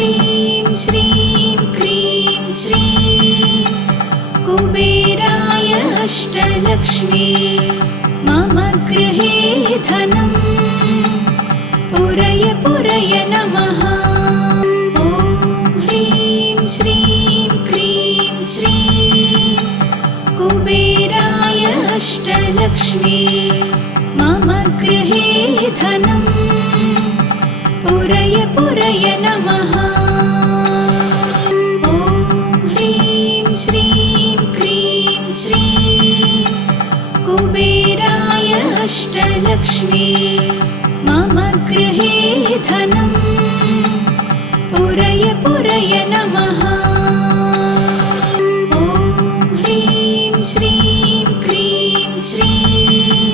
ह्रीं श्रीं क्रीं श्रीं कुबेराय अष्टलक्ष्मी मम गृहे धनं पुरय पुरय नमः। ॐ ह्रीं श्रीं क्रीं श्रीं कुबेराय अष्टलक्ष्मी मम गृहे धनं पुरय पुरय नमः। ॐ ह्रीं श्रीं क्रीं श्रीं कुबेराय अष्टलक्ष्मी मम गृहे धनं पुरय पुरय नमः। ॐ ह्रीं श्रीं क्रीं श्रीं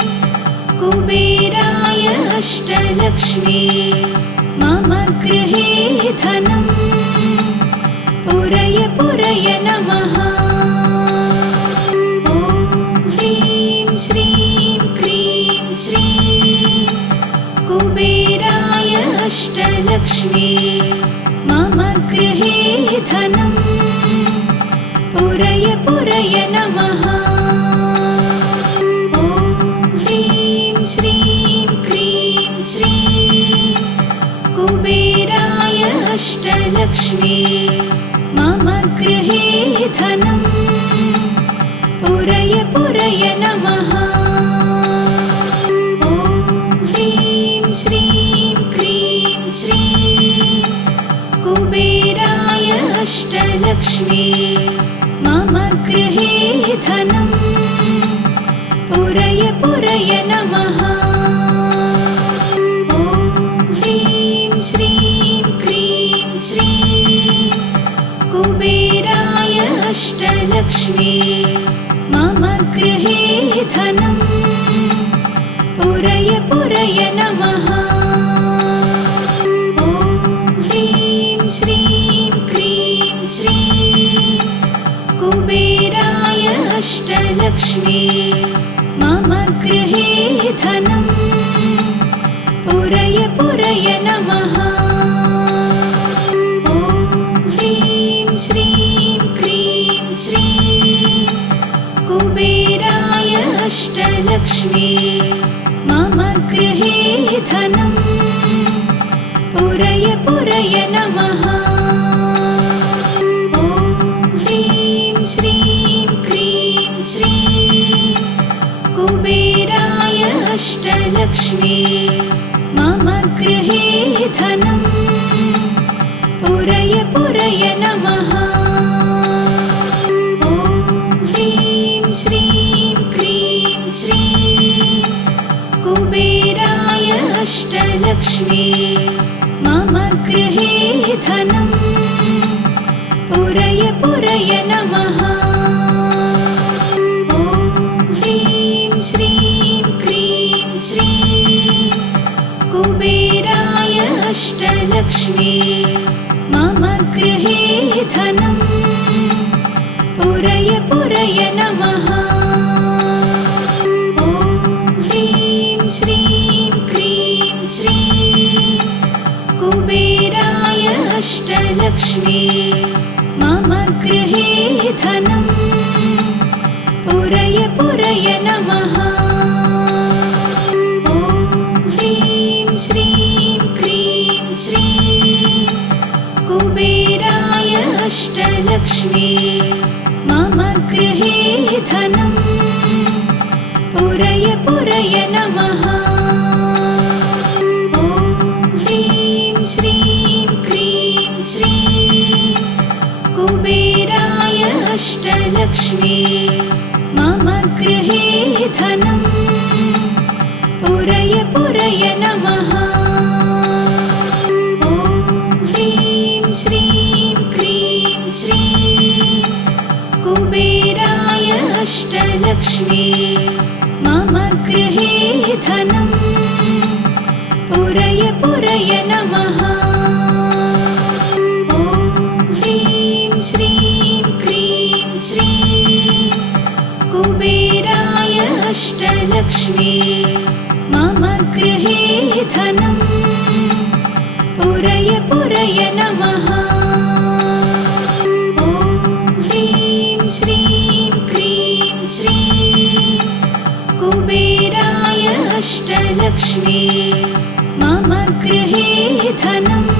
कुबेराय अष्टलक्ष्मी मम गृहे धनं पुरय पुरय नमः। ॐ ह्रीं श्रीं क्रीं श्रीं कुबेराय अष्टलक्ष्मी मम गृहे धनं पुरय पुरय नमः। ॐ ह्रीं श्रीं क्रीं श्रीं कुबेराय अष्टलक्ष्मी मम गृहे धनं पुरय पुरय नमः। ॐ ह्रीं श्रीं क्रीं श्रीं कुबेराय अष्टलक्ष्मी मम गृहे धनं पुरय पुरय नमः। ॐ ह्रीं श्रीं क्रीं श्रीं कुबेराय अष्टलक्ष्मी मम गृहे धनं पुरय पुरय नमः। ॐ ह्रीं श्रीं क्रीं श्रीं कुबेराय अष्टलक्ष्मी मम गृहे धनं पुरय पुरय नमः। ॐ ह्रीं श्रीं क्रीं श्रीं कुबेराय अष्टलक्ष्मी मम गृहे धनं पुरय पुरय नमः। ॐ ह्रीं श्रीं क्रीं श्रीं कुबेराय अष्टलक्ष्मी मम गृहे धनं पुरय पुरय नमः। ॐ ह्रीं श्रीं क्रीं श्रीं कुबेराय अष्टलक्ष्मी मम गृहे धनं पुरय पुरय नमः। ॐ ह्रीं श्रीं क्रीं श्रीं कुबेराय अष्टलक्ष्मी मम गृहे धनं पुरय पुरय नमः। ॐ ह्रीं श्रीं क्रीं श्रीं कुबेराय अष्टलक्ष्मी मम गृहे धनं पुरय पुरय नमः। ॐ ह्रीं श्रीं क्रीं श्रीं कुबेराय अष्टलक्ष्मी मम गृहे धनं पुरय पुरय नमः। ॐ ह्रीं श्रीं क्रीं श्रीं कुबेराय अष्टलक्ष्मी मम गृहे धनं पुरय पुरय नमः। ॐ ह्रीं श्रीं क्रीं श्रीं कुबेराय अष्टलक्ष्मी मम गृहे धनं पुरय पुरय नमः। ॐ ह्रीं श्रीं क्रीं श्रीं कुबेराय अष्टलक्ष्मी मम गृहे धनं पुरय पुरय नमः। ॐ ह्रीं श्रीं क्रीं श्रीं कुबेराय अष्टलक्ष्मी मम गृहे धनम्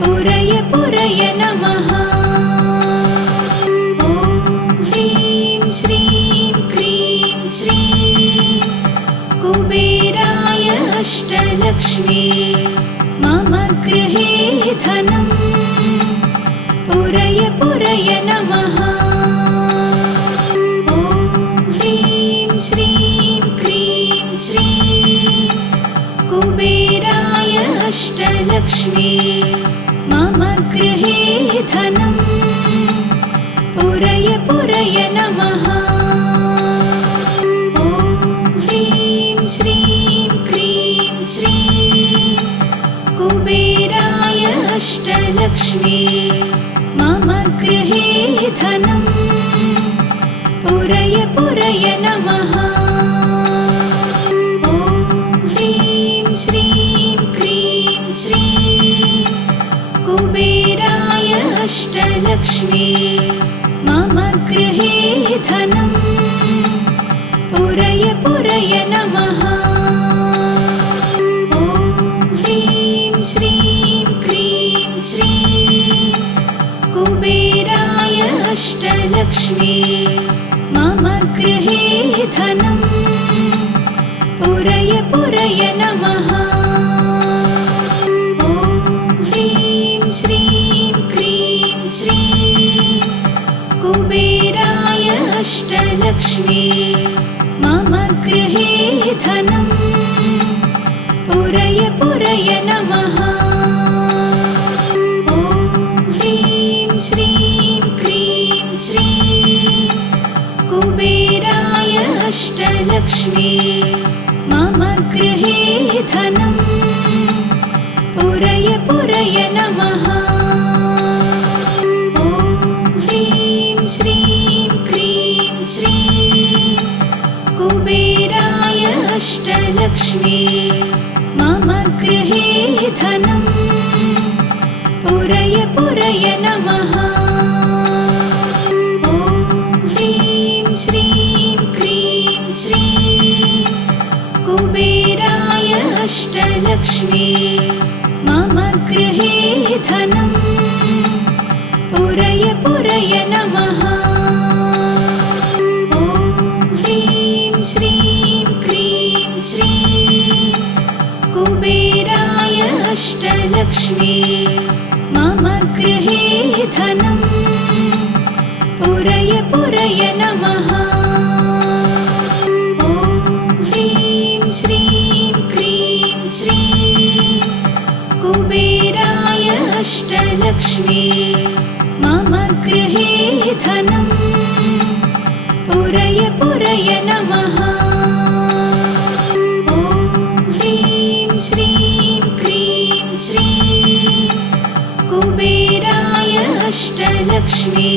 पुरय पुरय नमः। ॐ ह्रीं श्रीं क्रीं श्रीं कुबेराय अष्टलक्ष्मी मम गृहे धनम् पुरय पुरय नमः। ॐ ह्रीं श्रीं क्रीं श्रीं कुबेराय अष्टलक्ष्मी मम गृहे धनम् पुरय पुरय नमः। ॐ ह्रीं श्रीं क्रीं श्रीं कुबेराय अष्टलक्ष्मी मम गृहे धनम् पुरय पुरय नमः। ॐ ह्रीं श्रीं क्रीं श्रीं कुबेराय अष्टलक्ष्मी मम गृहे धनम् पुरय पुरय नमः। ॐ ह्रीं श्रीं क्रीं श्रीं कुबेराय अष्टलक्ष्मी मम गृहे धनम् पुरय पुरय नमः। ॐ ह्रीं श्रीं क्रीं श्रीं कुबेराय अष्टलक्ष्मी मम गृहे धनम् पुरय पुरय नमः। ॐ ह्रीं श्रीं क्रीं श्रीं कुबेराय अष्टलक्ष्मी मम गृहे धनम् पुरय पुरय नमः। ॐ ह्रीं श्रीं क्रीं श्रीं कुबेराय अष्टलक्ष्मी मम गृहे धनम् पुरय पुरय नमः। ॐ ह्रीं श्रीं क्रीं श्रीं कुबेराय अष्टलक्ष्मी मम गृहे धनम् पुरय पुरय नमः। ॐ ह्रीं श्रीं क्रीं श्रीं कुबेराय अष्टलक्ष्मी मम गृहे धनम् पुरय पुरय नमः। ॐ ह्रीं श्रीं क्रीं श्रीं कुबेराय अष्टलक्ष्मी मम गृहे धनम् पुरय पुरय नमः। ॐ ह्रीं श्रीं क्रीं श्रीं कुबेराय अष्टलक्ष्मी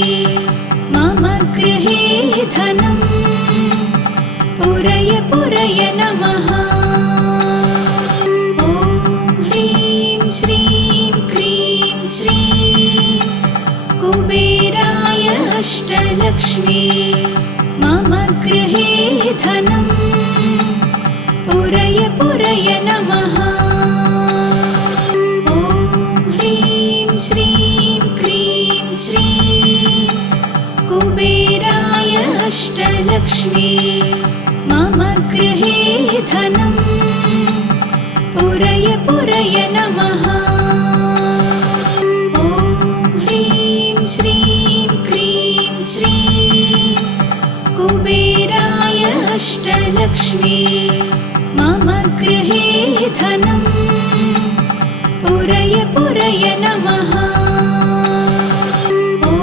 मम गृहे धनम् पुरय पुरय नमः। ॐ ह्रीं श्रीं क्रीं श्रीं कुबेराय अष्टलक्ष्मी मम गृहे धनम् पुरय पुरय नमः। ॐ ह्रीं श्रीं क्रीं श्रीं कुबेराय अष्टलक्ष्मी मम गृहे धनम् पुरय पुरय नमः। ॐ ह्रीं श्रीं क्रीं श्रीं कुबेराय अष्टलक्ष्मी मम गृहे धनम् पुरय पुरय नमः। ॐ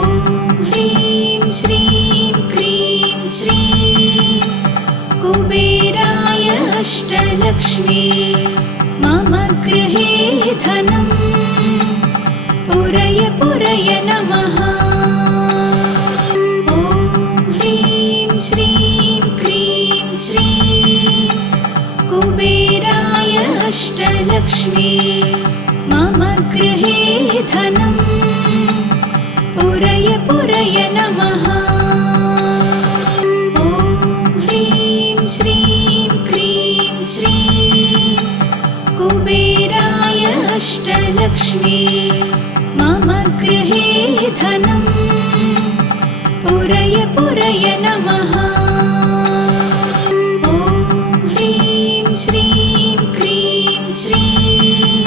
ह्रीं श्रीं क्रीं श्रीं कुबेराय अष्टलक्ष्मी मम गृहे धनम् पुरय पुरय नमः। ॐ ह्रीं श्रीं क्रीं श्रीं कुबेराय अष्टलक्ष्मी मम गृहे धनं पुरय पुरय नमः। ॐ ह्रीं श्रीं क्रीं श्रीं कुबेराय अष्टलक्ष्मी मम गृहे धनं पुरय पुरय नमः। ॐ ह्रीं श्रीं क्रीं श्रीं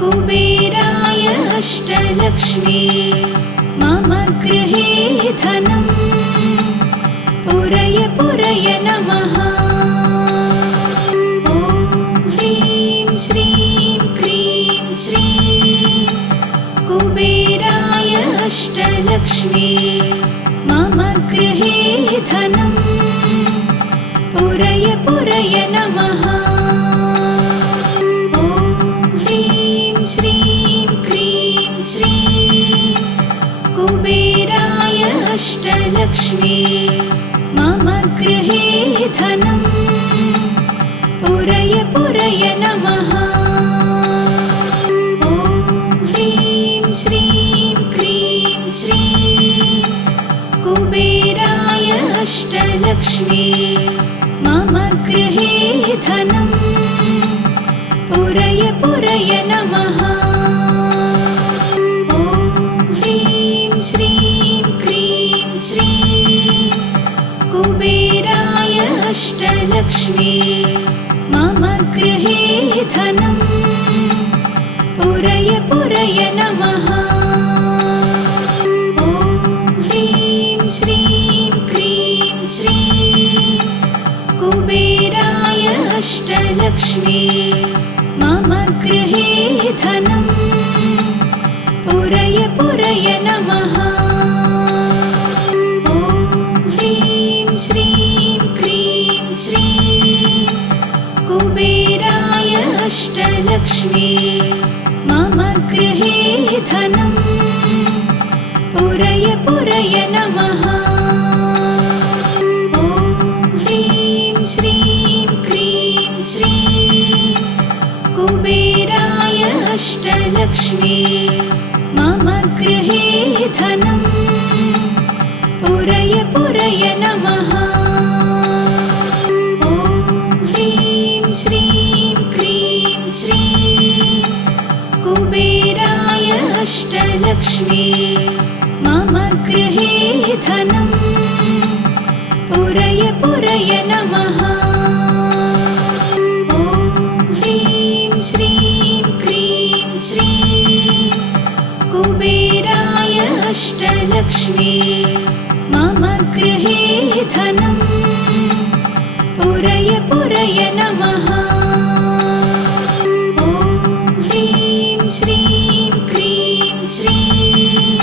कुबेराय अष्टलक्ष्मी मम गृहे धनं पुरय पुरय नमः। ॐ ह्रीं श्रीं क्रीं श्रीं कुबेराय अष्टलक्ष्मी मम गृहे धनं पुरय पुरय नमः। ॐ ह्रीं श्रीं क्रीं श्रीं कुबेराय अष्टलक्ष्मी मम गृहे धनं पुरय पुरय नमः। ॐ ह्रीं श्रीं क्रीं श्रीं कुबेराय अष्टलक्ष्मी मम गृहे धनं पुरय पुरय नमः। ॐ ह्रीं श्रीं क्रीं श्रीं कुबेराय अष्टलक्ष्मी मम गृहे धनं पुरय पुरय नमः। ॐ ह्रीं श्रीं क्रीं श्रीं कुबेराय अष्टलक्ष्मी मम गृहे धनं पुरय पुरय नमः। ॐ ह्रीं श्रीं क्रीं श्रीं कुबेराय अष्टलक्ष्मी मम गृहे धनं पुरय पुरय नमः। ॐ ह्रीं श्रीं क्रीं श्रीं कुबेराय अष्टलक्ष्मी मम गृहे धनं पुरय पुरय नमः। ॐ ह्रीं श्रीं क्रीं श्रीं कुबेराय अष्टलक्ष्मी मम गृहे धनं पुरय पुरय नमः। ॐ ह्रीं श्रीं क्रीं श्रीं कुबेराय अष्टलक्ष्मी मम गृहे धनं पुरय पुरय नमः। ॐ ह्रीं श्रीं क्रीं श्रीं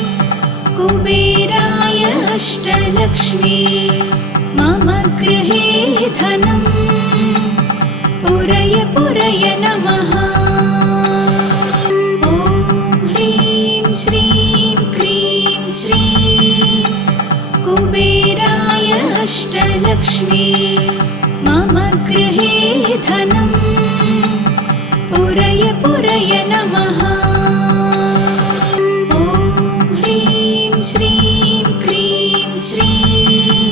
कुबेराय अष्टलक्ष्मी मम गृहे धनं पुरय पुरय नमः। ॐ ह्रीं श्रीं क्रीं श्रीं कुबेराय अष्टलक्ष्मी मम गृहे धनं पुरय पुरय नमः। ॐ ह्रीं श्रीं क्रीं श्रीं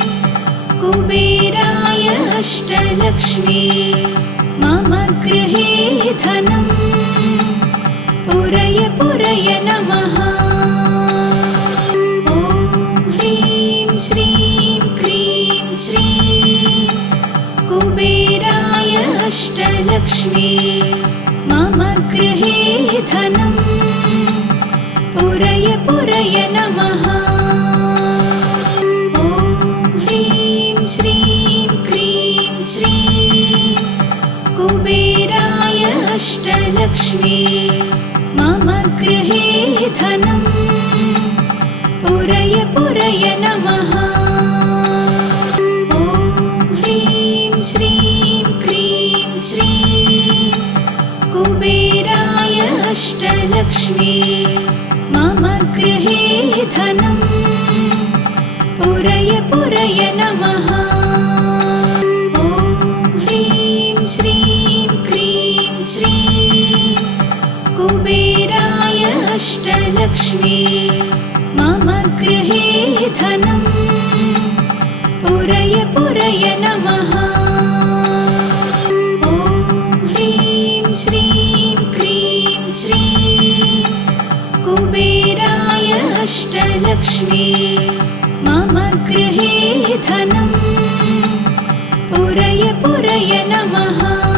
कुबेराय अष्टलक्ष्मी मम गृहे धनं पुरय पुरय नमः। ॐ ह्रीं श्रीं क्रीं श्रीं कुबेराय अष्टलक्ष्मी मम गृहे धनं पुरय पुरय नमः। ॐ ह्रीं श्रीं क्रीं श्रीं कुबेराय अष्टलक्ष्मी मम गृहे धनं पुरय पुरय नमः। ॐ ह्रीं श्रीं क्रीं श्रीं कुबेराय अष्टलक्ष्मी मम गृहे धनं पुरय पुरय नमः। ॐ ह्रीं श्रीं क्रीं श्रीं कुबेराय अष्टलक्ष्मी मम गृहे धनं पुरय पुरय नमः। ॐ ह्रीं श्रीं क्रीं श्रीं कुबेराय अष्टलक्ष्मी मम गृहे धनं पुरय पुरय नमः।